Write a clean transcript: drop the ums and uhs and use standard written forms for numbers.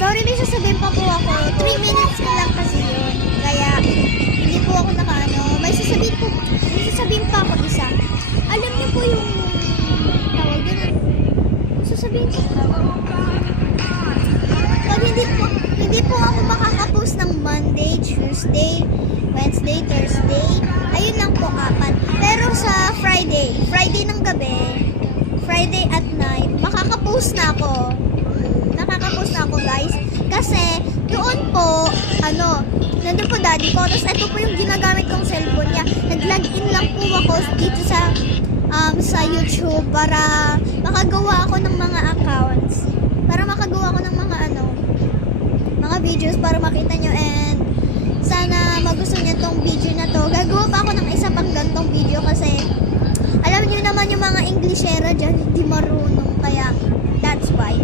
Sorry, may sasabihin pa po ako. 3 minutes ko lang kasi yun. Kaya, hindi po ako nakaano. May sasabihin pa ako isa. Alam niyo po yung tawag yun. Sasabihin ko. Pag hindi po ako makakapost ng Monday, Tuesday, Wednesday, Thursday, ayun lang po 4. Pero sa Friday ng gabi, Friday at night, makakapost na ako. Nakakapost na ako, guys. Kasi, doon po, nandun po daddy ko. Tapos, ito po yung ginagamit kong cellphone niya. Nag-login lang po ako dito sa YouTube para makagawa ako ng mga accounts. Para makagawa ako ng mga mga videos para makita nyo. And, sana magustuhan nyo tong video na to. Gagawa pa ako ng isa pang gantong video kasi, alam nyo naman yung mga Englishera dyan, hindi marunong. Kaya, that's why.